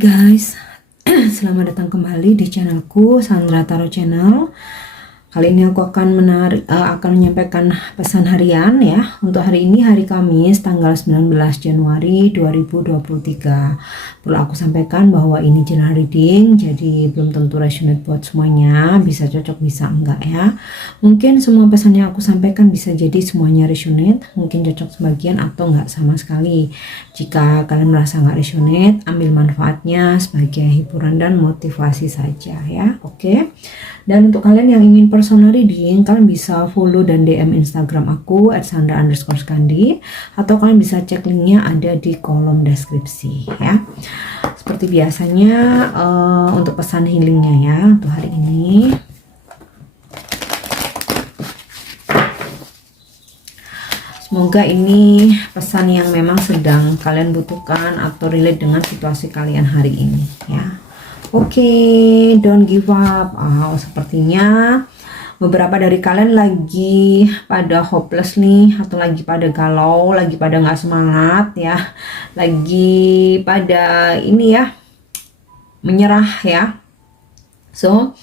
Guys, selamat datang kembali di channelku Sandra Tarot Channel. Kali ini aku akan menyampaikan pesan harian ya. Untuk hari ini hari Kamis tanggal 19 Januari 2023. Perlu aku sampaikan bahwa ini general reading, jadi belum tentu resonate buat semuanya, bisa cocok bisa enggak ya. Mungkin semua pesan yang aku sampaikan bisa jadi semuanya resonate, mungkin cocok sebagian atau enggak sama sekali. Jika kalian merasa enggak resonate, ambil manfaatnya sebagai hiburan dan motivasi saja ya. Oke. Dan untuk kalian yang ingin personal reading, kalian bisa follow dan DM Instagram aku @sandra_skandi, atau kalian bisa cek linknya ada di kolom deskripsi ya. Seperti biasanya untuk pesan healingnya ya untuk hari ini. Semoga ini pesan yang memang sedang kalian butuhkan atau relate dengan situasi kalian hari ini ya. Oke, don't give up. Sepertinya beberapa dari kalian lagi pada hopeless nih, atau lagi pada galau, lagi pada nggak semangat ya, lagi pada ini ya, menyerah ya. So,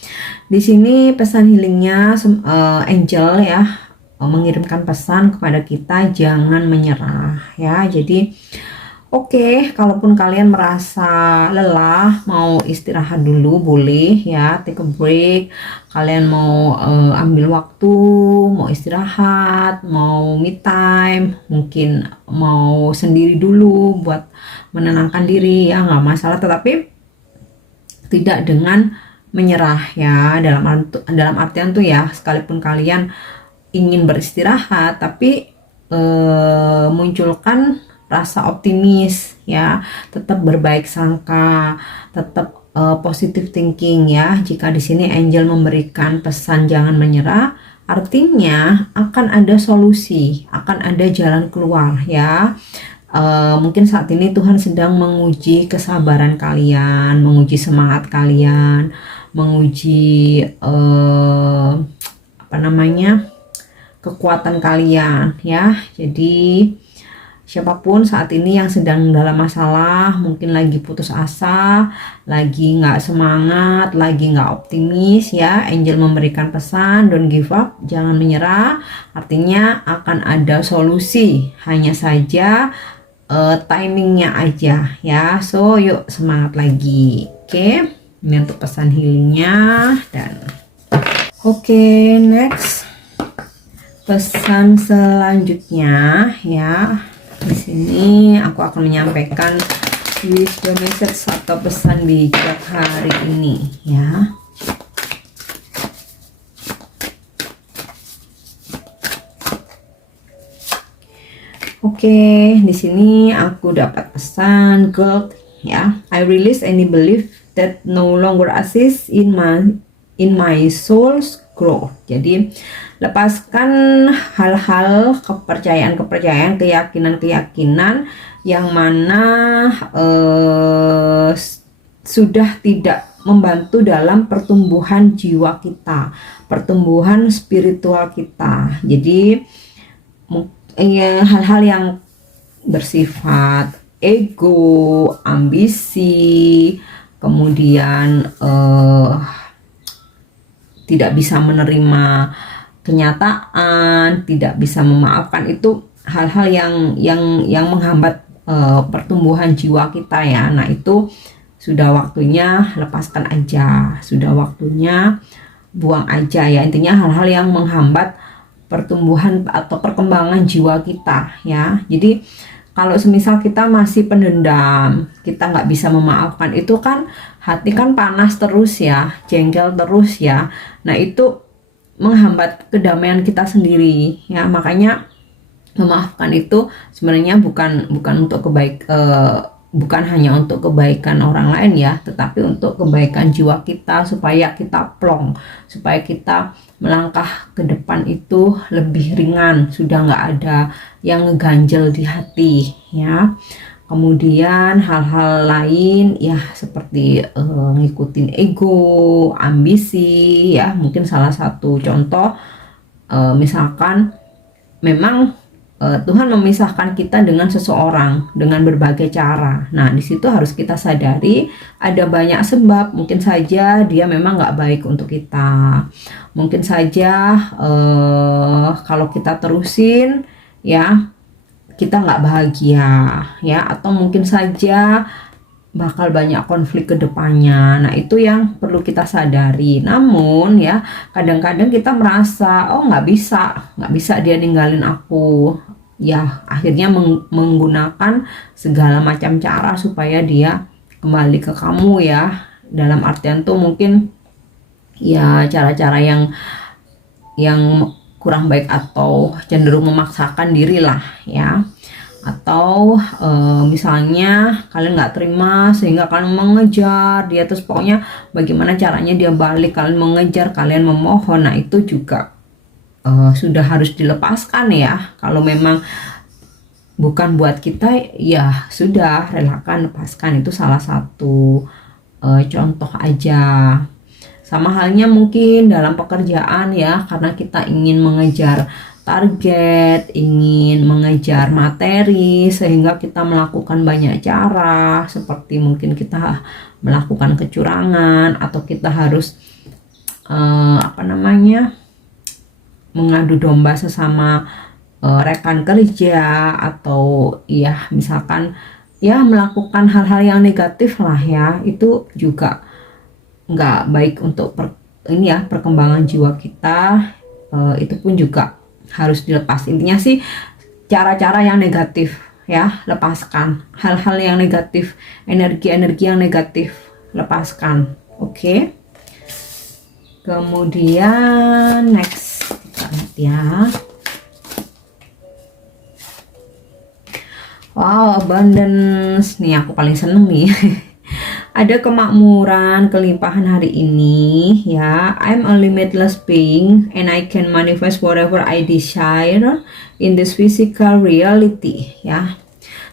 di sini pesan healingnya angel ya, mengirimkan pesan kepada kita jangan menyerah ya. Jadi oke, kalaupun kalian merasa lelah, mau istirahat dulu boleh ya, take a break. Kalian mau ambil waktu, mau istirahat, mau me time, mungkin mau sendiri dulu buat menenangkan diri ya, nggak masalah. Tetapi tidak dengan menyerah ya, dalam artian tuh ya, sekalipun kalian ingin beristirahat, tapi munculkan rasa optimis ya, tetap berbaik sangka, tetap positive thinking ya. Jika di sini angel memberikan pesan jangan menyerah, artinya akan ada solusi, akan ada jalan keluar ya. Mungkin saat ini Tuhan sedang menguji kesabaran kalian, menguji semangat kalian, menguji kekuatan kalian ya. Jadi siapapun saat ini yang sedang dalam masalah, mungkin lagi putus asa, lagi nggak semangat, lagi nggak optimis ya, angel memberikan pesan don't give up, jangan menyerah. Artinya akan ada solusi, hanya saja timingnya aja ya. So yuk semangat lagi. Oke, ini untuk pesan healingnya. Dan oke, next pesan selanjutnya ya. Di sini aku akan menyampaikan wisdom message atau pesan bijak hari ini ya. Oke, di sini aku dapat pesan gold ya. I release any belief that no longer assists in my soul's growth. Jadi lepaskan hal-hal, kepercayaan, keyakinan yang mana sudah tidak membantu dalam pertumbuhan jiwa kita, pertumbuhan spiritual kita. Jadi hal-hal yang bersifat ego, ambisi, kemudian tidak bisa menerima kenyataan, tidak bisa memaafkan, itu hal-hal yang menghambat pertumbuhan jiwa kita ya. Nah, itu sudah waktunya lepaskan aja, sudah waktunya buang aja ya. Intinya hal-hal yang menghambat pertumbuhan atau perkembangan jiwa kita ya. Jadi kalau semisal kita masih pendendam, kita nggak bisa memaafkan, itu kan hati kan panas terus ya, jengkel terus ya. Nah, itu menghambat kedamaian kita sendiri ya. Makanya memaafkan itu sebenarnya bukan untuk bukan hanya untuk kebaikan orang lain ya, tetapi untuk kebaikan jiwa kita, supaya kita plong, supaya kita melangkah ke depan itu lebih ringan, sudah nggak ada yang ngeganjel di hati ya. Kemudian hal-hal lain ya, seperti ngikutin ego, ambisi ya. Mungkin salah satu contoh misalkan memang Tuhan memisahkan kita dengan seseorang dengan berbagai cara. Nah, di situ harus kita sadari ada banyak sebab. Mungkin saja dia memang nggak baik untuk kita. Mungkin saja kalau kita terusin, ya kita nggak bahagia, ya. Atau mungkin saja bakal banyak konflik ke depannya. Nah, itu yang perlu kita sadari. Namun ya, kadang-kadang kita merasa, oh nggak bisa dia ninggalin aku. Ya, akhirnya menggunakan segala macam cara supaya dia kembali ke kamu, ya. Dalam artian tuh mungkin ya cara-cara yang kurang baik atau cenderung memaksakan diri lah, ya. Atau misalnya kalian nggak terima sehingga kalian mengejar dia, terus pokoknya bagaimana caranya dia balik, kalian mengejar, kalian memohon. Nah, itu juga sudah harus dilepaskan, ya. Kalau memang bukan buat kita, ya sudah, relakan, lepaskan. Itu salah satu contoh aja. Sama halnya mungkin dalam pekerjaan, ya, karena kita ingin mengejar target, ingin mengejar materi, sehingga kita melakukan banyak cara, seperti mungkin kita melakukan kecurangan, atau kita harus mengadu domba sesama rekan kerja, atau ya misalkan ya melakukan hal-hal yang negatif lah, ya. Itu juga nggak baik untuk perkembangan jiwa kita. Itu pun juga harus dilepas. Intinya sih cara-cara yang negatif, ya, lepaskan. Hal-hal yang negatif, energi-energi yang negatif, lepaskan. Oke. Kemudian next kita lihat, ya. Wow, abundance nih, aku paling seneng nih. Ada kemakmuran, kelimpahan hari ini, ya. I'm a limitless being and I can manifest whatever I desire in this physical reality, ya.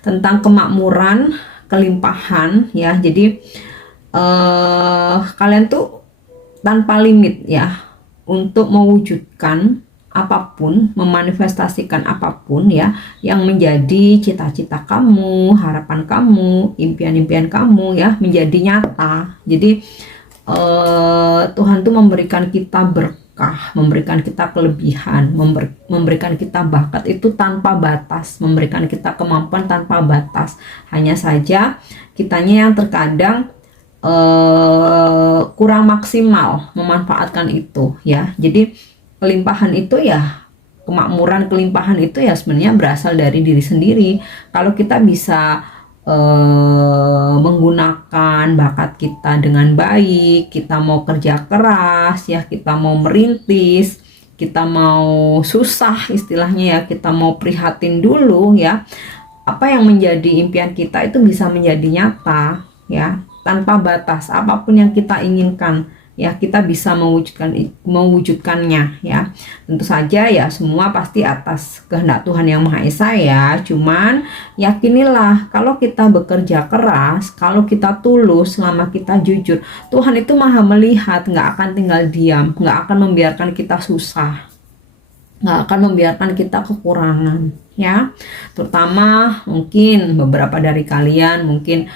Tentang kemakmuran, kelimpahan, ya. Jadi kalian tuh tanpa limit, ya, untuk mewujudkan apapun, memanifestasikan apapun, ya, yang menjadi cita-cita kamu, harapan kamu, impian-impian kamu, ya, menjadi nyata. Jadi Tuhan tuh memberikan kita berkah, memberikan kita kelebihan, memberikan kita bakat itu tanpa batas, memberikan kita kemampuan tanpa batas. Hanya saja kitanya yang terkadang kurang maksimal memanfaatkan itu, ya. Jadi kelimpahan itu, ya, kemakmuran, kelimpahan itu ya sebenarnya berasal dari diri sendiri. Kalau kita bisa menggunakan bakat kita dengan baik, kita mau kerja keras, ya, kita mau merintis, kita mau susah istilahnya, ya, kita mau prihatin dulu, ya, apa yang menjadi impian kita itu bisa menjadi nyata, ya, tanpa batas. Apapun yang kita inginkan, ya, kita bisa mewujudkannya, ya. Tentu saja, ya, semua pasti atas kehendak Tuhan Yang Maha Esa, ya. Cuman yakinilah, kalau kita bekerja keras, kalau kita tulus, selama kita jujur, Tuhan itu maha melihat, nggak akan tinggal diam, nggak akan membiarkan kita susah, nggak akan membiarkan kita kekurangan, ya. Terutama mungkin beberapa dari kalian mungkin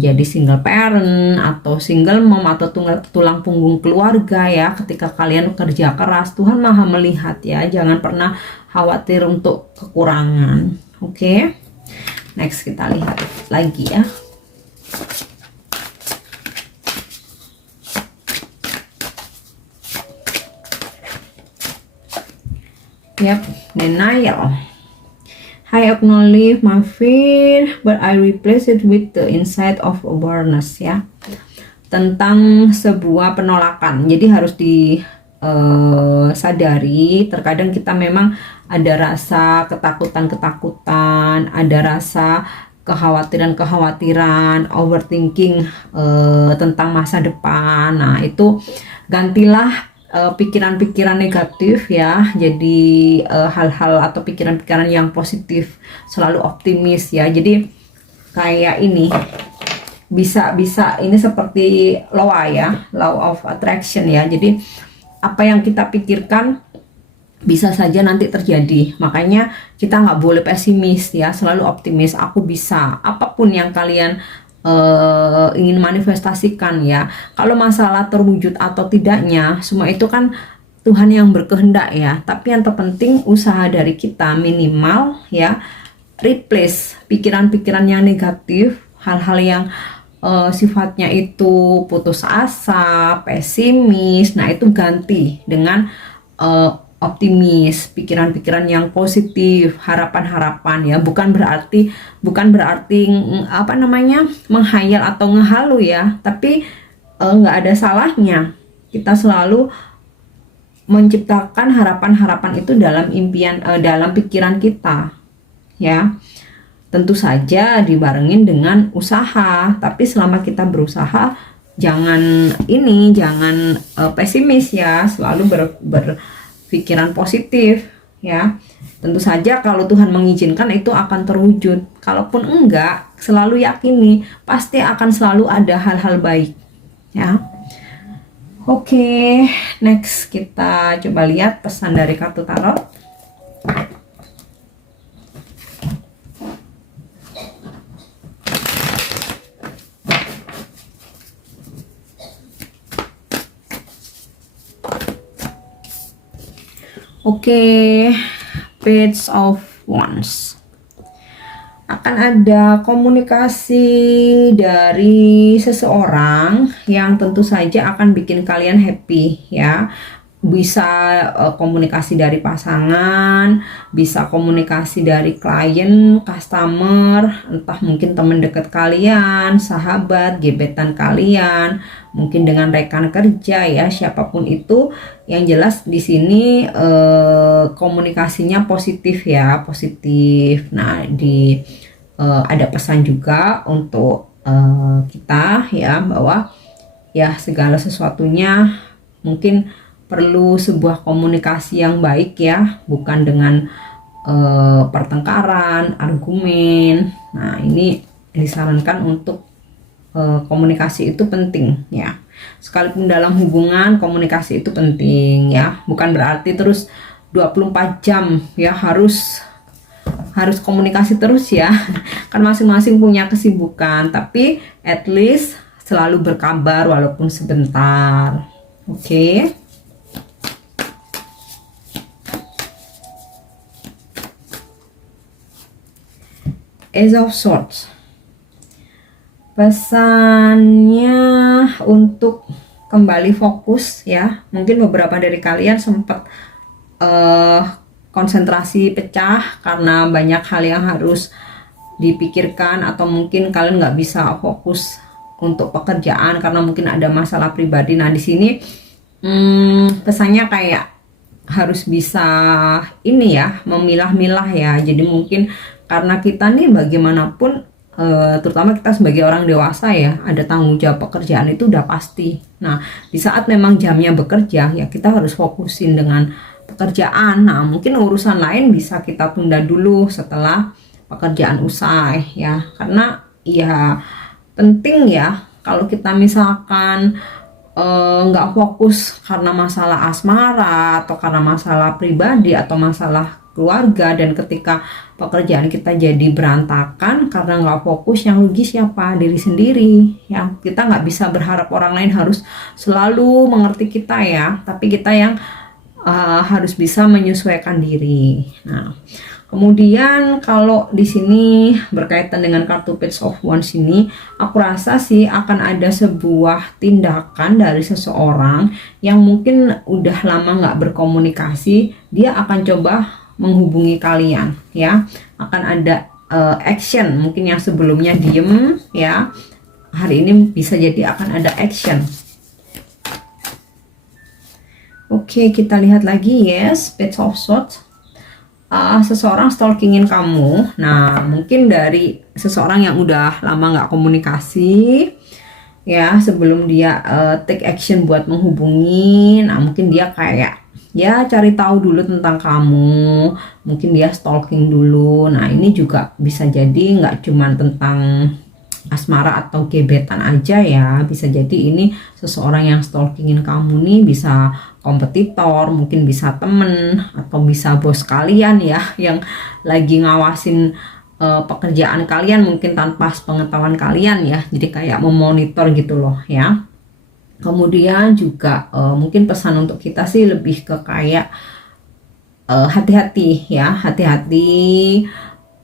jadi single parent atau single mom atau tulang punggung keluarga, ya. Ketika kalian kerja keras, Tuhan maha melihat, ya. Jangan pernah khawatir untuk kekurangan. Oke. Next kita lihat lagi, ya. Yep, denial. I acknowledge my fear, but I replace it with the insight of awareness, ya. Tentang sebuah penolakan. Jadi harus disadari, terkadang kita memang ada rasa ketakutan-ketakutan, ada rasa kekhawatiran-kekhawatiran, overthinking tentang masa depan. Nah, itu gantilah pikiran-pikiran negatif, ya, jadi hal-hal atau pikiran-pikiran yang positif, selalu optimis, ya. Jadi kayak ini bisa ini seperti law, ya, law of attraction, ya. Jadi apa yang kita pikirkan bisa saja nanti terjadi. Makanya kita nggak boleh pesimis ya, selalu optimis. Aku bisa, apapun yang kalian ingin manifestasikan ya. Kalau masalah terwujud atau tidaknya, semua itu kan Tuhan yang berkehendak ya. Tapi yang terpenting usaha dari kita minimal ya, replace pikiran-pikiran yang negatif, hal-hal yang sifatnya itu putus asa, pesimis. Nah, itu ganti dengan optimis, pikiran-pikiran yang positif, harapan-harapan ya. Bukan berarti apa namanya, menghayal atau ngehalu ya, tapi nggak ada salahnya kita selalu menciptakan harapan-harapan itu dalam impian, dalam pikiran kita ya. Tentu saja dibarengin dengan usaha, tapi selama kita berusaha jangan pesimis ya, selalu berpikiran positif ya. Tentu saja kalau Tuhan mengizinkan itu akan terwujud. Kalaupun enggak, selalu yakini pasti akan selalu ada hal-hal baik ya. Oke, next kita coba lihat pesan dari kartu tarot. Oke, Page of Wands. Akan ada komunikasi dari seseorang yang tentu saja akan bikin kalian happy ya. Bisa komunikasi dari pasangan, bisa komunikasi dari klien, customer, entah mungkin teman dekat kalian, sahabat, gebetan kalian, mungkin dengan rekan kerja ya, siapapun itu. Yang jelas di sini komunikasinya positif ya, positif. Nah, ada pesan juga untuk kita ya, bahwa ya segala sesuatunya mungkin perlu sebuah komunikasi yang baik ya, bukan dengan pertengkaran, argumen. Nah, ini disarankan untuk komunikasi itu penting ya. Sekalipun dalam hubungan, komunikasi itu penting ya. Bukan berarti terus 24 jam ya harus komunikasi terus ya. Kan masing-masing punya kesibukan, tapi at least selalu berkabar walaupun sebentar. Oke. Ace of Swords. Pesannya untuk kembali fokus ya. Mungkin beberapa dari kalian sempat konsentrasi pecah karena banyak hal yang harus dipikirkan, atau mungkin kalian nggak bisa fokus untuk pekerjaan karena mungkin ada masalah pribadi. Nah, di sini pesannya kayak harus bisa ini ya, memilah-milah ya. Jadi mungkin karena kita nih bagaimanapun, terutama kita sebagai orang dewasa ya, ada tanggung jawab pekerjaan itu udah pasti. Nah, di saat memang jamnya bekerja ya, kita harus fokusin dengan pekerjaan. Nah, mungkin urusan lain bisa kita tunda dulu setelah pekerjaan usai ya, karena ya penting ya kalau kita misalkan nggak fokus karena masalah asmara atau karena masalah pribadi atau masalah keluarga, dan ketika pekerjaan kita jadi berantakan karena nggak fokus, yang rugi siapa? Diri sendiri ya. Kita nggak bisa berharap orang lain harus selalu mengerti kita ya, tapi kita yang harus bisa menyesuaikan diri. Nah, kemudian kalau di sini berkaitan dengan kartu Page of Wands ini, aku rasa sih akan ada sebuah tindakan dari seseorang yang mungkin udah lama nggak berkomunikasi. Dia akan coba menghubungi kalian ya, akan ada action. Mungkin yang sebelumnya diem ya, hari ini bisa jadi akan ada action. Oke, kita lihat lagi. Yes, Page of Swords. Seseorang stalkingin kamu. Nah, mungkin dari seseorang yang udah lama nggak komunikasi ya, sebelum dia take action buat menghubungi. Nah, mungkin dia kayak ya cari tahu dulu tentang kamu, mungkin dia stalking dulu. Nah, ini juga bisa jadi nggak cuma tentang asmara atau gebetan aja ya, bisa jadi ini seseorang yang stalkingin kamu nih bisa kompetitor, mungkin bisa temen atau bisa bos kalian ya yang lagi ngawasin pekerjaan kalian mungkin tanpa pengetahuan kalian ya, jadi kayak memonitor gitu loh ya. Kemudian juga mungkin pesan untuk kita sih lebih ke kayak hati-hati ya, hati-hati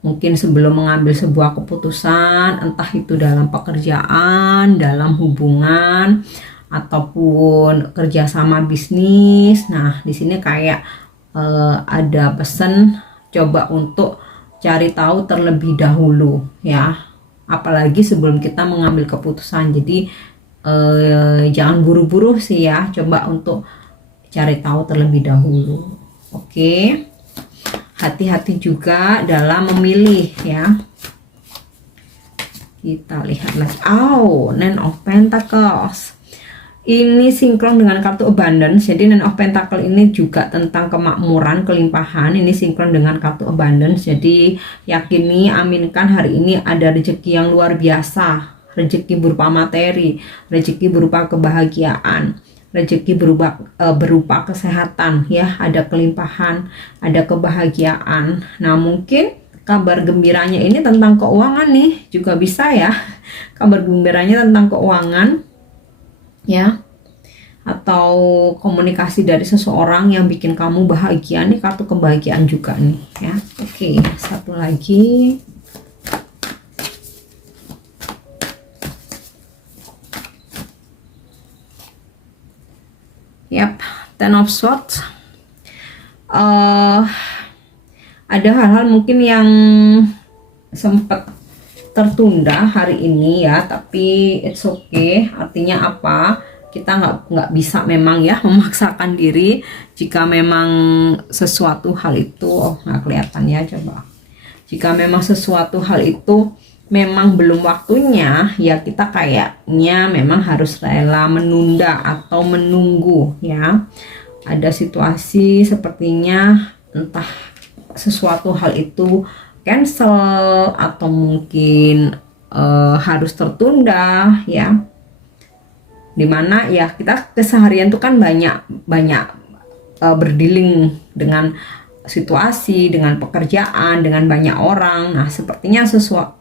mungkin sebelum mengambil sebuah keputusan, entah itu dalam pekerjaan, dalam hubungan, ataupun kerjasama bisnis. Nah, di sini kayak ada pesan coba untuk cari tahu terlebih dahulu ya, apalagi sebelum kita mengambil keputusan. Jadi jangan buru-buru sih ya, coba untuk cari tahu terlebih dahulu. Oke. Hati-hati juga dalam memilih ya. Kita lihat lagi. Nine of Pentacles. Ini sinkron dengan kartu abundance. Jadi Nine of Pentacles ini juga tentang kemakmuran, kelimpahan. Ini sinkron dengan kartu abundance. Jadi yakini, aminkan hari ini ada rezeki yang luar biasa. Rezeki berupa materi, rezeki berupa kebahagiaan, rezeki berupa kesehatan ya, ada kelimpahan, ada kebahagiaan. Nah, mungkin kabar gembiranya ini tentang keuangan nih, juga bisa ya. Kabar gembiranya tentang keuangan ya, atau komunikasi dari seseorang yang bikin kamu bahagia nih, kartu kebahagiaan juga nih ya. Oke, satu lagi. Yap, Ten of Swords. Ada hal-hal mungkin yang sempat tertunda hari ini ya, tapi it's okay. Artinya apa? Kita nggak bisa memang ya memaksakan diri. Jika memang sesuatu hal itu, nggak kelihatan ya, coba. Jika memang sesuatu hal itu memang belum waktunya, ya kita kayaknya memang harus rela menunda atau menunggu ya. Ada situasi sepertinya entah sesuatu hal itu cancel atau mungkin harus tertunda ya. Dimana ya kita keseharian tuh kan banyak berdealing dengan situasi, dengan pekerjaan, dengan banyak orang. Nah, sepertinya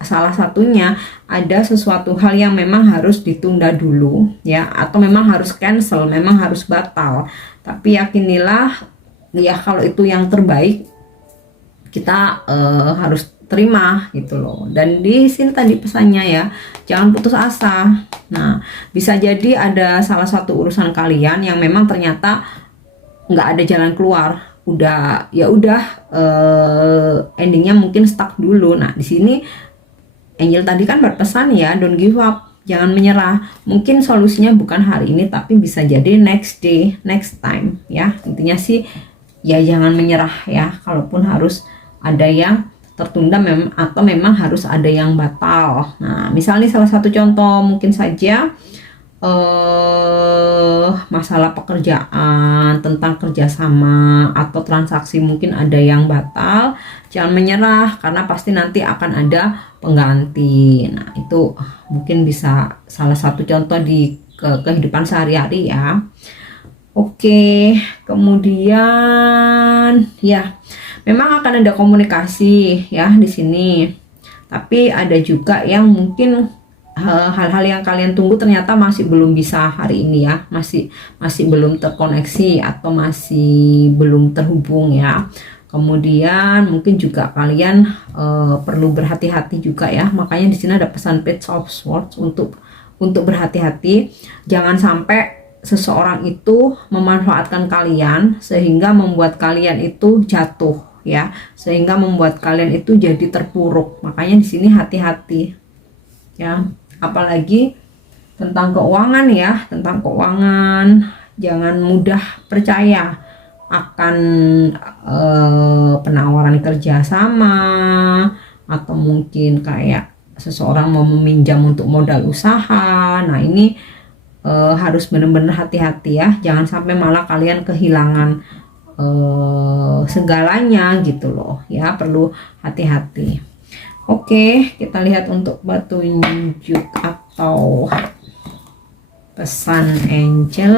salah satunya ada sesuatu hal yang memang harus ditunda dulu ya, atau memang harus cancel, memang harus batal. Tapi yakinilah ya, kalau itu yang terbaik kita harus terima gitu loh. Dan di sini tadi pesannya ya, jangan putus asa. Nah, bisa jadi ada salah satu urusan kalian yang memang ternyata nggak ada jalan keluar. Udah endingnya mungkin stuck dulu. Nah, di sini Angel tadi kan berpesan ya, don't give up, jangan menyerah. Mungkin solusinya bukan hari ini, tapi bisa jadi next day, next time ya. Intinya sih ya jangan menyerah ya, kalaupun harus ada yang tertunda atau memang harus ada yang batal. Nah, misalnya salah satu contoh mungkin saja masalah pekerjaan, tentang kerjasama atau transaksi mungkin ada yang batal. Jangan menyerah, karena pasti nanti akan ada pengganti. Nah, itu mungkin bisa salah satu contoh di kehidupan sehari-hari ya. Oke, kemudian ya memang akan ada komunikasi ya di sini, tapi ada juga yang mungkin hal-hal yang kalian tunggu ternyata masih belum bisa hari ini ya, masih belum terkoneksi atau masih belum terhubung ya. Kemudian mungkin juga kalian perlu berhati-hati juga ya, makanya di sini ada pesan Page of Swords untuk berhati-hati. Jangan sampai seseorang itu memanfaatkan kalian sehingga membuat kalian itu jatuh ya, sehingga membuat kalian itu jadi terpuruk. Makanya di sini hati-hati ya, apalagi tentang keuangan ya, tentang keuangan. Jangan mudah percaya akan penawaran kerjasama, atau mungkin kayak seseorang mau meminjam untuk modal usaha. Nah, ini harus benar-benar hati-hati ya, jangan sampai malah kalian kehilangan segalanya gitu loh ya, perlu hati-hati. Oke, kita lihat untuk petunjuk atau pesan angel.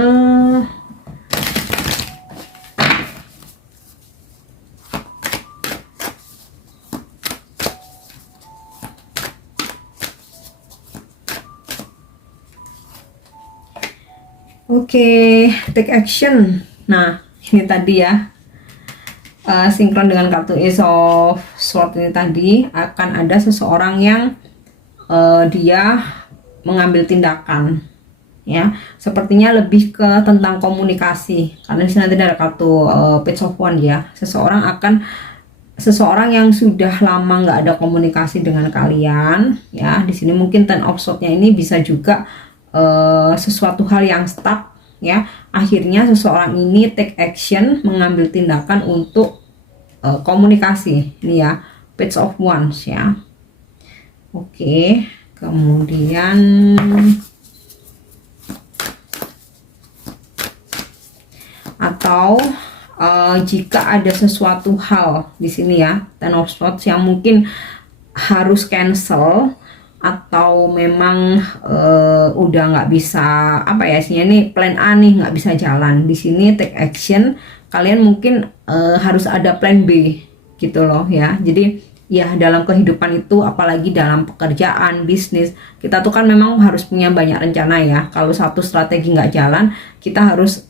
Oke, take action. Nah, ini tadi ya, sinkron dengan kartu Ace of Swords ini tadi, akan ada seseorang yang dia mengambil tindakan, ya. Sepertinya lebih ke tentang komunikasi, karena di sini nanti ada kartu Page of Wands ya. Seseorang yang sudah lama nggak ada komunikasi dengan kalian, ya. Di sini mungkin Ten of Swords-nya ini bisa juga sesuatu hal yang stuck, ya. Akhirnya seseorang ini take action, mengambil tindakan untuk komunikasi. Ini ya, Page of Wands ya. Oke, kemudian atau jika ada sesuatu hal di sini ya, Ten of Swords yang mungkin harus cancel, atau memang udah nggak bisa, apa ya istilahnya, ini plan A nih nggak bisa jalan, di sini take action, kalian mungkin harus ada plan B gitu loh ya. Jadi ya dalam kehidupan itu, apalagi dalam pekerjaan, bisnis, kita tuh kan memang harus punya banyak rencana ya. Kalau satu strategi nggak jalan, kita harus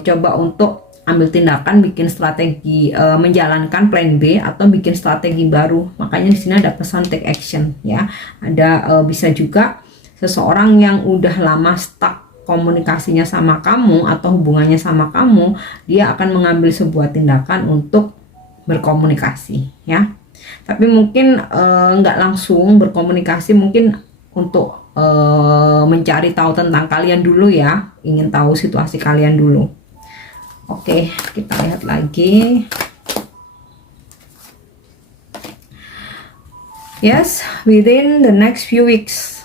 coba untuk ambil tindakan, bikin strategi, menjalankan plan B atau bikin strategi baru. Makanya di sini ada pesan take action ya. Ada bisa juga seseorang yang udah lama stuck komunikasinya sama kamu atau hubungannya sama kamu, dia akan mengambil sebuah tindakan untuk berkomunikasi ya. Tapi mungkin nggak langsung berkomunikasi, mungkin untuk mencari tahu tentang kalian dulu ya, ingin tahu situasi kalian dulu. Oke, kita lihat lagi. Yes, within the next few weeks,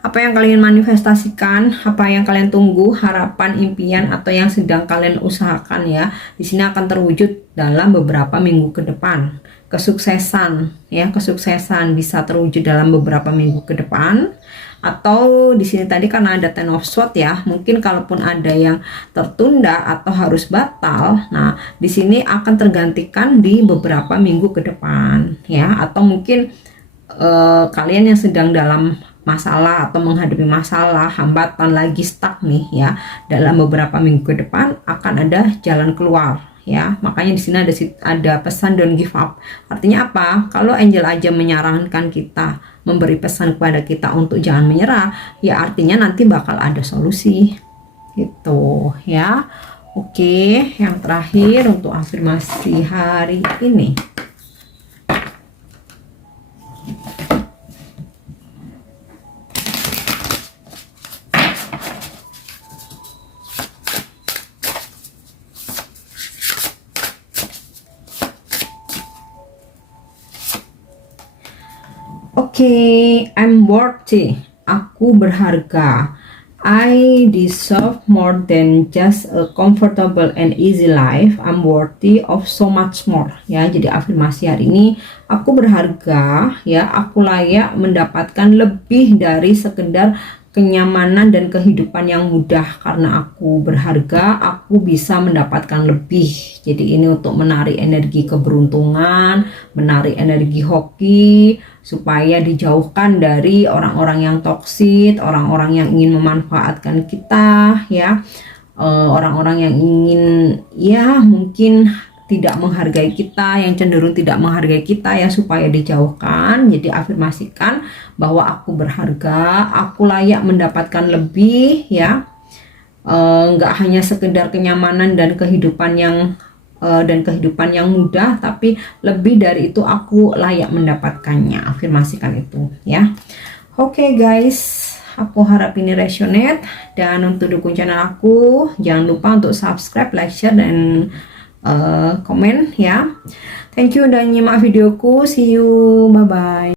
apa yang kalian manifestasikan, apa yang kalian tunggu, harapan, impian, atau yang sedang kalian usahakan ya, di sini akan terwujud dalam beberapa minggu ke depan. Kesuksesan ya, kesuksesan bisa terwujud dalam beberapa minggu ke depan. Atau di sini tadi karena ada Ten of Swords ya, mungkin kalaupun ada yang tertunda atau harus batal, nah di sini akan tergantikan di beberapa minggu ke depan ya. Atau mungkin kalian yang sedang dalam masalah atau menghadapi masalah, hambatan, lagi stuck nih ya, dalam beberapa minggu ke depan akan ada jalan keluar ya. Makanya di sini ada pesan don't give up. Artinya apa? Kalau angel aja menyarankan kita, memberi pesan kepada kita untuk jangan menyerah, ya artinya nanti bakal ada solusi gitu ya. Oke, yang terakhir untuk afirmasi hari ini. I'm worthy. Aku berharga. I deserve more than just a comfortable and easy life. I'm worthy of so much more. Ya, jadi afirmasi hari ini, aku berharga, ya, aku layak mendapatkan lebih dari sekedar kenyamanan dan kehidupan yang mudah. Karena aku berharga, aku bisa mendapatkan lebih. Jadi ini untuk menarik energi keberuntungan, menarik energi hoki, supaya dijauhkan dari orang-orang yang toksik, orang-orang yang ingin memanfaatkan kita ya, orang-orang yang ingin ya mungkin tidak menghargai kita, yang cenderung tidak menghargai kita ya, supaya dijauhkan. Jadi afirmasikan bahwa aku berharga, aku layak mendapatkan lebih ya, nggak hanya sekedar kenyamanan dan kehidupan yang mudah, tapi lebih dari itu aku layak mendapatkannya. Afirmasikan itu ya. Oke guys, aku harap ini resonate, dan untuk dukung channel aku jangan lupa untuk subscribe, like, share, dan komen ya. Thank you udah nyimak videoku. See you, bye bye.